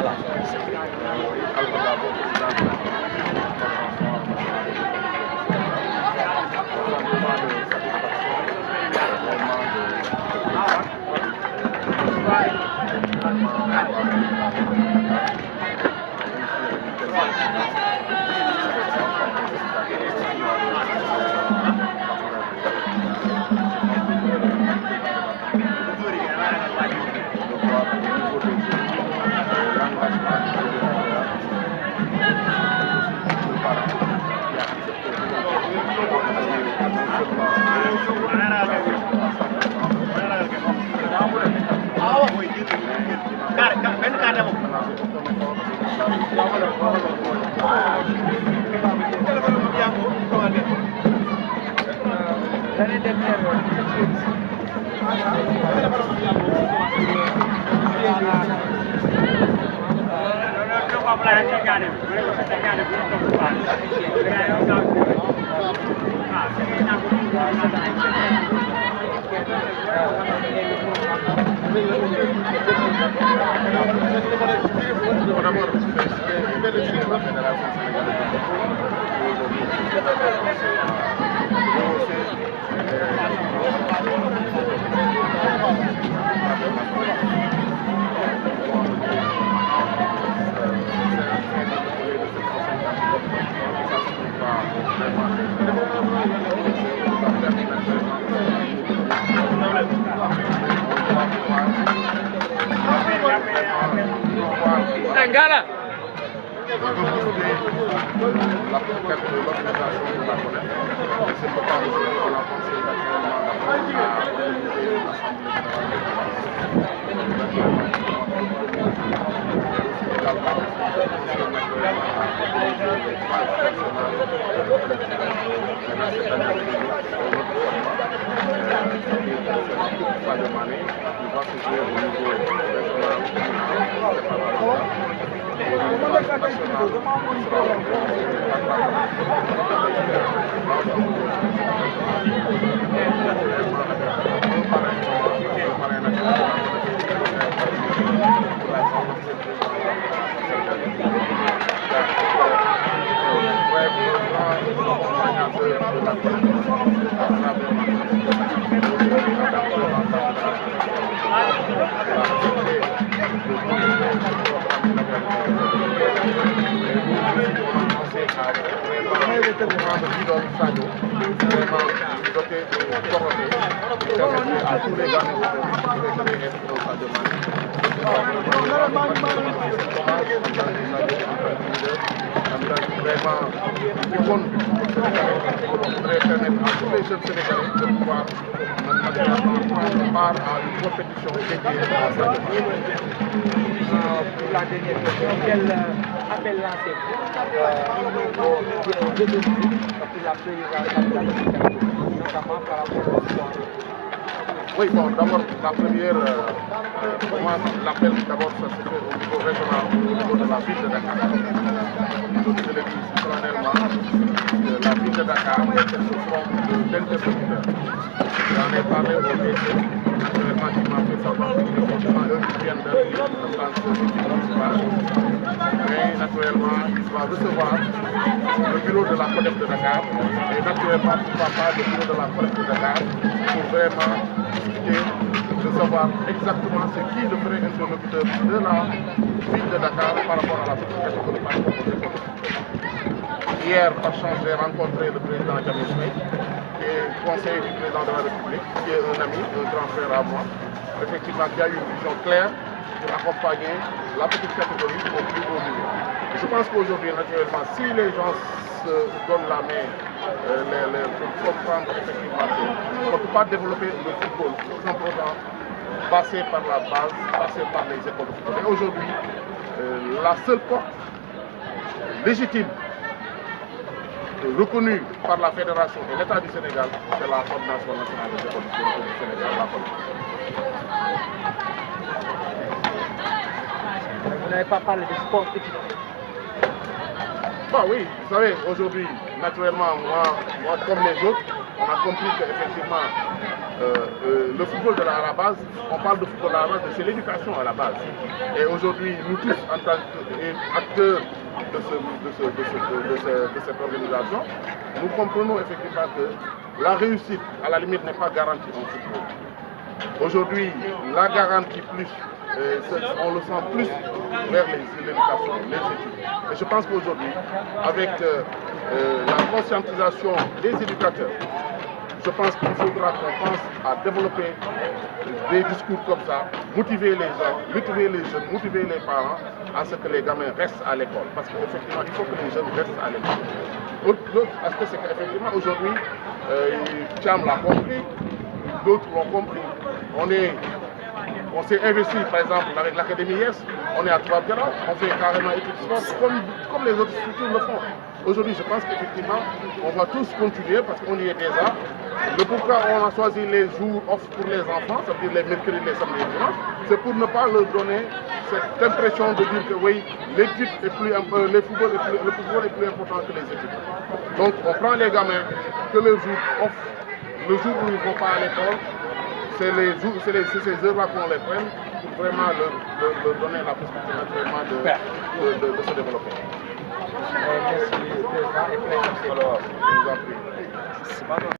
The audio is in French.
Voilà. L'année dernière, Angala. La dernière question, quel appel lancé aux autorités pour la préservation, notamment par rapport au sport? Oui, bon, d'abord, la première, moi, l'appel d'abord, ça se fait au niveau régional, au niveau de la ville de Dakar. Donc, je l'ai dit solennellement, la ville de Dakar est sous forme d'interlocuteur. J'en ai parlé au DC, naturellement, qui m'a fait savoir qu'effectivement, eux, ils viennent de tant que municipal. Mais naturellement, il va recevoir le bureau de la CODEF de Dakar et naturellement, pourquoi pas le bureau de la CODEF de Dakar pour vraiment de savoir exactement ce qui le vrai interlocuteur de la ville de Dakar par rapport à la certification de parcours des écoles. Hier, par chance, j'ai rencontré le président Jamil Smith, qui est conseiller du président de la République, qui est un ami, un grand frère à moi, effectivement, qui a eu une vision claire pour accompagner la petite catégorie au plus haut niveau. Et je pense qu'aujourd'hui, naturellement, si les gens se donnent la main pour comprendre effectivement qu'on ne peut pas développer le football sans pour autant passer par la base, passer par les écoles de football. Et aujourd'hui, la seule porte légitime reconnue par la Fédération et l'État du Sénégal, c'est la Coordination nationale des écoles du Sénégal, la CODEF. Vous n'avez pas parlé de sport étudiant. Bah oui, vous savez, aujourd'hui, naturellement, moi, comme les autres, on a compris qu'effectivement, le football à la base, on parle de football à la base, mais c'est l'éducation à la base. Et aujourd'hui, nous tous, en tant qu'acteurs de cette organisation, nous comprenons effectivement que la réussite, à la limite, n'est pas garantie en football. Aujourd'hui, la garantie plus, on le sent plus vers l'éducation, les études. Et je pense qu'aujourd'hui, avec la conscientisation des éducateurs, je pense qu'il faudra qu'on pense à développer des discours comme ça, motiver les gens, motiver les jeunes, motiver les parents à ce que les gamins restent à l'école. Parce qu'effectivement, il faut que les jeunes restent à l'école. L'autre aspect, c'est qu'effectivement, aujourd'hui, Thiam l'a compris, d'autres l'ont compris. On s'est investi, par exemple, avec l'Académie Yes, on est à Touabgara, on fait carrément études sport comme les autres structures le font. Aujourd'hui, je pense qu'effectivement, on va tous continuer parce qu'on y est déjà. Le pourquoi on a choisi les jours off pour les enfants, c'est-à-dire les mercredis, les samedis et les dimanches, c'est pour ne pas leur donner cette impression de dire que oui, l'étude est plus, le football est plus important que les études. Donc on prend les gamins, que le jour off, le jour où ils ne vont pas à l'école, c'est ces heures-là qu'on les prenne pour vraiment leur donner la possibilité naturellement de se développer. Merci, président, et plein de